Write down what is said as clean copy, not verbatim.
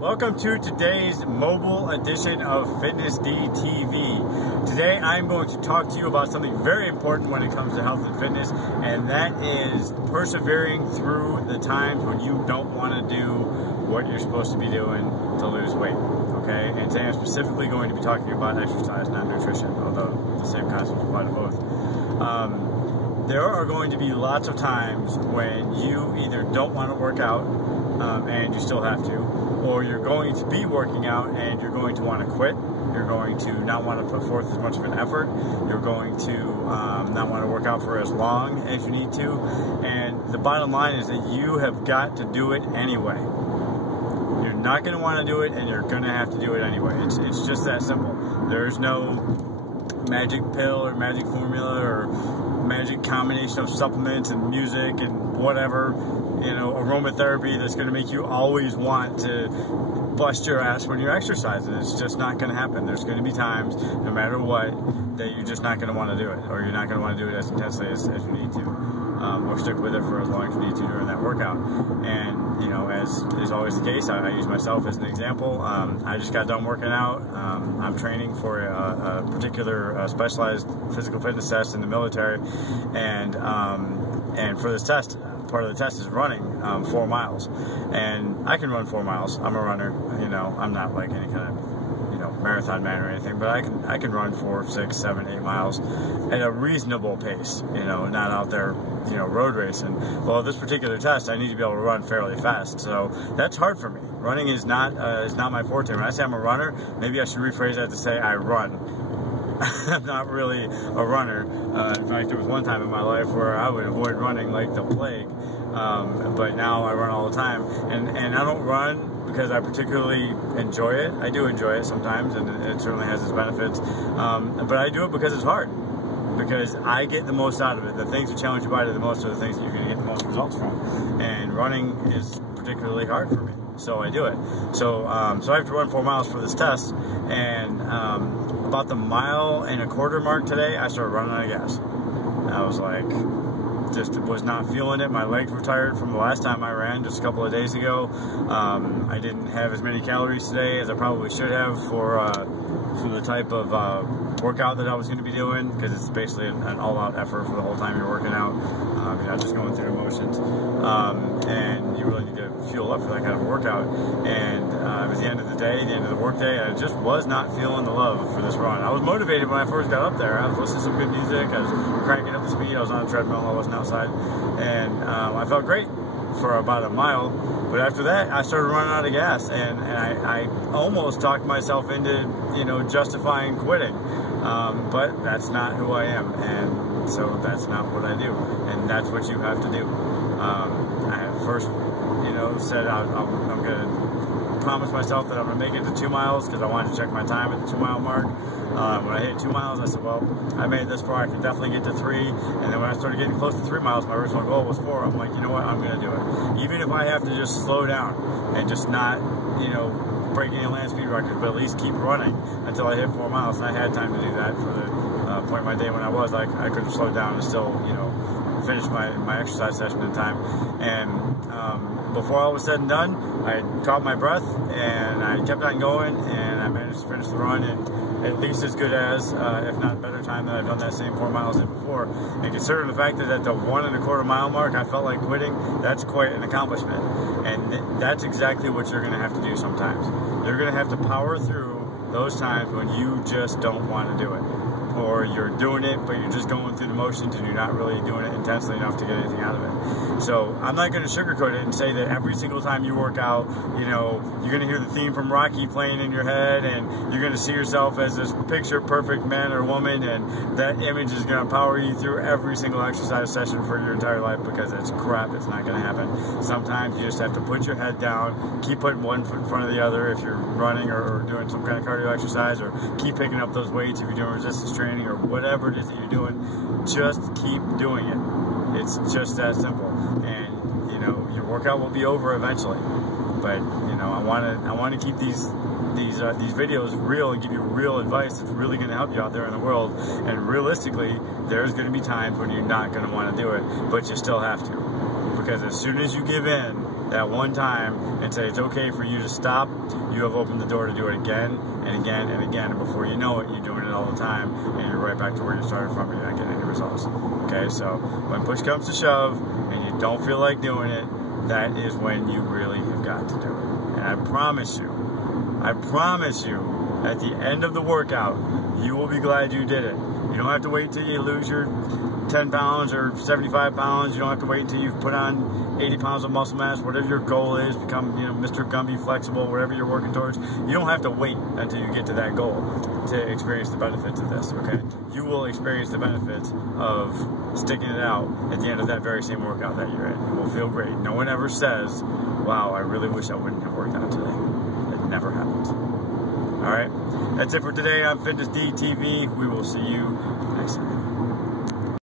Welcome to today's mobile edition of Fitness D TV. Today I'm going to talk to you about something very important when it comes to health and fitness, and that is persevering through the times when you don't want to do what you're supposed to be doing to lose weight. Okay, and today I'm specifically going to be talking about exercise, not nutrition, although the same concepts apply to both. There are going to be lots of times when you either don't want to work out and you still have to, or you're going to be working out and you're going to want to quit. You're going to not want to put forth as much of an effort. You're going to not want to work out for as long as you need to. And the bottom line is that you have got to do it anyway. You're not going to want to do it, and you're going to have to do it anyway. It's just that simple. There's no magic pill or magic formula or magic combination of supplements and music and whatever, aromatherapy that's going to make you always want to bust your ass when you're exercising. It's just not going to happen. There's going to be times, no matter what, that you're just not going to want to do it, or you're not going to want to do it as intensely as you need to, or stick with it for as long as you need to during that workout. And as is always the case, I use myself as an example. I just got done working out. I'm training for a particular specialized physical fitness test in the military, and for this test, part of the test is running 4 miles, and I can run 4 miles. I'm a runner. I'm not like any kind of marathon man or anything, but I can run 4, 6, 7, 8 miles at a reasonable pace. Not out there road racing. Well, this particular test, I need to be able to run fairly fast, so that's hard for me. Running is not my forte. When I say I'm a runner, maybe I should rephrase that to say I run. I'm not really a runner. In fact, there was one time in my life where I would avoid running like the plague, but now I run all the time, and I don't run because I particularly enjoy it. I do enjoy it sometimes, and it certainly has its benefits, but I do it because it's hard, because I get the most out of it. The things that challenge your body the most are the things that you're going to get the most results from, and running is particularly hard for me, so I do it. So I have to run 4 miles for this test, and about the 1.25 mile mark today, I started running out of gas. I was like, just was not feeling it. My legs were tired from the last time I ran just a couple of days ago. I didn't have as many calories today as I probably should have for the type of workout that I was going to be doing, because it's basically an all-out effort for the whole time you're working out. You're not just going through emotions, and you really need to fuel up for that kind of workout. And it was the end of the day, the end of the workday. I just was not feeling the love for this run. I was motivated when I first got up there. I was listening to some good music. I was cranking up the speed. I was on a treadmill. I wasn't outside, and I felt great for about 1 mile. But after that, I started running out of gas, and I almost talked myself into justifying quitting. But that's not who I am, and so that's not what I do, and that's what you have to do. I first, said I'm going to promise myself that I'm going to make it to 2 miles, because I wanted to check my time at the 2 mile mark. When I hit 2 miles, I said, well, I made it this far, I can definitely get to 3. And then when I started getting close to 3 miles, my original goal was 4. I'm like, you know what, I'm going to do it. Even if I have to just slow down and just not, break any land speed records, but at least keep running until I hit 4 miles. And I had time to do that for the point of my day when I could have slowed down and still, finish my exercise session in time. And before all was said and done, I caught my breath, and I kept on going, and I managed to finish the run in at least as good as, if not better time than I've done that same 4 miles in before. And considering the fact that at the 1.25 mile mark I felt like quitting, that's quite an accomplishment. And that's exactly what you're going to have to do sometimes. You're going to have to power through those times when you just don't want to do it. Or you're doing it, but you're just going through the motions, and you're not really doing it intensely enough to get anything out of it. So I'm not going to sugarcoat it and say that every single time you work out, you're going to hear the theme from Rocky playing in your head, and you're going to see yourself as this picture-perfect man or woman, and that image is going to power you through every single exercise session for your entire life, because it's crap. It's not going to happen. Sometimes you just have to put your head down, keep putting one foot in front of the other if you're running or doing some kind of cardio exercise, or keep picking up those weights if you're doing resistance training, or whatever it is that you're doing. Just keep doing it. It's just that simple, and your workout will be over eventually. But I want to keep these videos real and give you real advice that's really going to help you out there in the world. And realistically, there's going to be times when you're not going to want to do it, but you still have to, because as soon as you give in, that one time and say it's okay for you to stop, you have opened the door to do it again and again and again. And before you know it, you're doing it all the time, and you're right back to where you started from, and you're not getting any results. Okay, so when push comes to shove and you don't feel like doing it, that is when you really have got to do it. And I promise you, at the end of the workout, you will be glad you did it. You don't have to wait until you lose your 10 pounds or 75 pounds. You don't have to wait until you've put on 80 pounds of muscle mass, whatever your goal is, become, Mr. Gumby flexible, whatever you're working towards. You don't have to wait until you get to that goal to experience the benefits of this, okay? You will experience the benefits of sticking it out at the end of that very same workout that you're in. You will feel great. No one ever says, wow, I really wish I wouldn't have worked out today. It never happens. All right, that's it for today on Fitness D TV. We will see you next time.